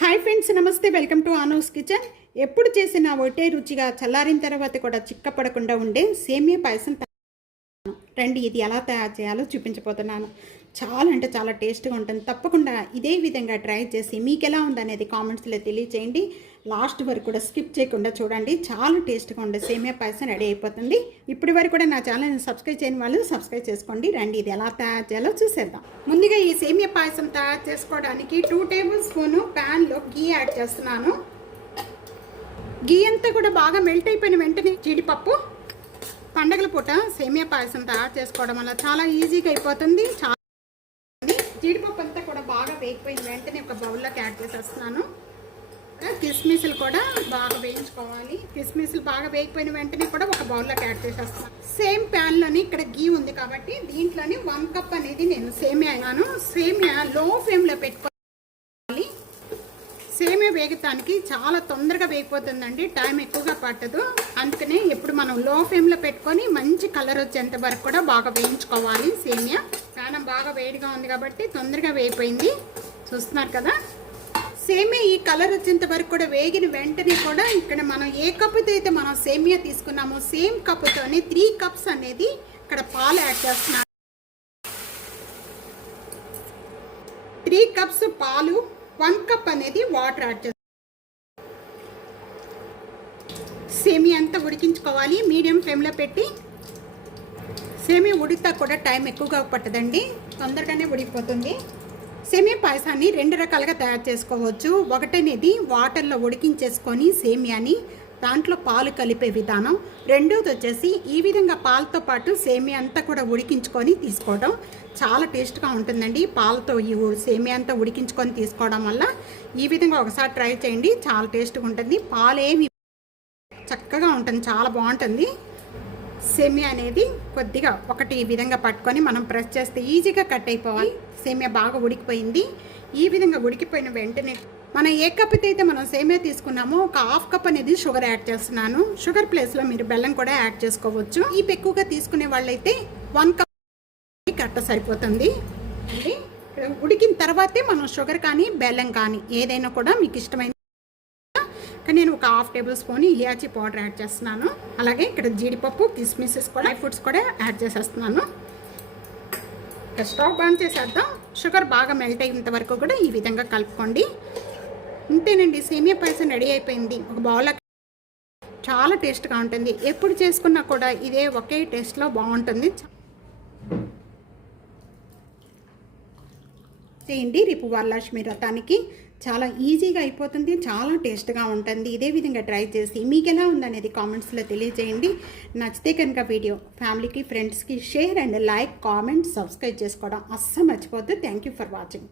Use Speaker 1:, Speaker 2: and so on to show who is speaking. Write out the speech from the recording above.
Speaker 1: Hi friends నమస్తే. Welcome to ఆనోస్ kitchen. ఎప్పుడు చేసిన ఒకటే రుచిగా చల్లారిన తర్వాత కూడా చిక్కపడకుండా ఉండే సేమియా పాయసం తయారు రండి ఇది ఎలా తయారు చేయాలో చూపించబోతున్నాను. చాలా అంటే చాలా టేస్ట్గా ఉంటుంది. తప్పకుండా ఇదే విధంగా ట్రై చేసి మీకు ఎలా ఉందనేది కామెంట్స్లో తెలియచేయండి. లాస్ట్ వరకు కూడా స్కిప్ చేయకుండా చూడండి. చాలా టేస్ట్గా ఉండే సేమియా పాయసం రెడీ అయిపోతుంది. ఇప్పటి వరకు కూడా నా ఛానల్ని సబ్స్క్రైబ్ చేయని వాళ్ళు సబ్స్క్రైబ్ చేసుకోండి. రండి ఇది ఎలా తయారు చేయాలో చూసేద్దాం. ముందుగా ఈ సేమియా పాయసం తయారు చేసుకోవడానికి టూ టేబుల్ స్పూను ప్యాన్లో గీ యాడ్ చేస్తున్నాను. గీ అంతా కూడా బాగా మెల్ట్ అయిపోయిన వెంటనే జీడిపప్పు పండగల పూట సేమియా పాయసం తయారు చేసుకోవడం వల్ల చాలా ఈజీగా అయిపోతుంది. చాలా బాగా వేగిపోయిన వెంటనే ఒక బౌల్లోకి యాడ్ చేసేస్తున్నాను. కిస్మిస్లు కూడా బాగా వేయించుకోవాలి. కిస్మిస్లు బాగా వేగిపోయిన వెంటనే కూడా ఒక బౌల్లోకి యాడ్ చేసేస్తున్నాను. సేమ్ ప్యాన్లోని ఇక్కడ గీ ఉంది కాబట్టి దీంట్లోని వన్ కప్ అనేది నేను సేమియా అయినాను. సేమియా లో ఫ్లేమ్లో పెట్టుకోవాలి. సేమియా వేగటానికి చాలా తొందరగా వేగిపోతుందండి. టైం ఎక్కువగా పట్టదు. అందుకనే ఇప్పుడు మనం లో ఫ్లేమ్లో పెట్టుకొని మంచి కలర్ వచ్చేంత వరకు కూడా బాగా వేయించుకోవాలి సేమియా. ప్రాణం బాగా వేడిగా ఉంది కాబట్టి తొందరగా వేగిపోయింది చూస్తున్నారు కదా? సేమియా ఈ కలర్ వచ్చేంత వరకు కూడా వేగిన వెంటనే కూడా ఇక్కడ మనం ఏ కప్పుతో అయితే మనం సేమియా తీసుకున్నామో సేమ్ కప్పుతోనే త్రీ కప్స్ అనేది ఇక్కడ పాలు యాడ్ చేస్తున్నాను త్రీ కప్స్ పాలు వన్ కప్ అనేది వాటర్ యాడ్ చేస్తాం సేమియా అంతా ఉడికించుకోవాలి. మీడియం ఫ్లేమ్లో పెట్టి సేమి ఉడితా కూడా టైం ఎక్కువగా పట్టదండి తొందరగానే ఉడికిపోతుంది. సేమియా పాయసాన్ని రెండు రకాలుగా తయారు చేసుకోవచ్చు. ఒకటనేది వాటర్లో ఉడికించేసుకొని సేమియాని దాంట్లో పాలు కలిపే విధానం. రెండోది వచ్చేసి ఈ విధంగా పాలతో పాటు సేమియా అంతా కూడా ఉడికించుకొని తీసుకోవడం చాలా టేస్ట్గా ఉంటుందండి. పాలతో ఈ సేమియా అంతా ఉడికించుకొని తీసుకోవడం వల్ల ఈ విధంగా ఒకసారి ట్రై చేయండి చాలా టేస్ట్గా ఉంటుంది. పాలేమి చక్కగా ఉంటుంది చాలా బాగుంటుంది. సేమియా అనేది కొద్దిగా ఒకటి ఈ విధంగా పట్టుకొని మనం ప్రెస్ చేస్తే ఈజీగా కట్ అయిపోవాలి. సేమియా బాగా ఉడికిపోయింది. ఈ విధంగా ఉడికిపోయిన వెంటనే మనం ఏ కప్తో అయితే మనం సేమియా తీసుకున్నామో ఒక హాఫ్ కప్ అనేది షుగర్ యాడ్ చేస్తున్నాను. షుగర్ ప్లేస్లో మీరు బెల్లం కూడా యాడ్ చేసుకోవచ్చు. ఈ ఎక్కువగా తీసుకునే వాళ్ళైతే వన్ కప్ కట్ట సరిపోతుంది. ఉడికిన తర్వాతే మనం షుగర్ కానీ బెల్లం కానీ ఏదైనా కూడా మీకు ఇష్టమైన కానీ నేను ఒక హాఫ్ టేబుల్ స్పూన్ ఇలాచీ పౌడర్ యాడ్ చేస్తున్నాను. అలాగే ఇక్కడ జీడిపప్పు కిస్మిసెస్ కూడా డ్రై ఫ్రూట్స్ కూడా యాడ్ చేసేస్తున్నాను. ఇక స్టవ్ ఆన్ చేసేద్దాం. షుగర్ బాగా మెల్ట్ అయ్యేంత వరకు కూడా ఈ విధంగా కలుపుకోండి. అంతేనండి సేమియా పాయసం రెడీ అయిపోయింది. ఒక బౌల్ చాలా టేస్ట్గా ఉంటుంది. ఎప్పుడు చేసుకున్నా కూడా ఇదే ఒకే టేస్ట్లో బాగుంటుంది. చేయండి రేపు వరలక్ష్మి వ్రతానికి చాలా ఈజీగా అయిపోతుంది చాలా టేస్ట్గా ఉంటుంది. ఇదే విధంగా ట్రై చేసి మీకు ఎలా ఉందనేది కామెంట్స్లో తెలియజేయండి. నచ్చితే కనుక వీడియో ఫ్యామిలీకి ఫ్రెండ్స్కి share and like comment subscribe చేసుకోవడం అస్సలు మర్చిపోద్దు థ్యాంక్ యూ ఫర్ వాచింగ్.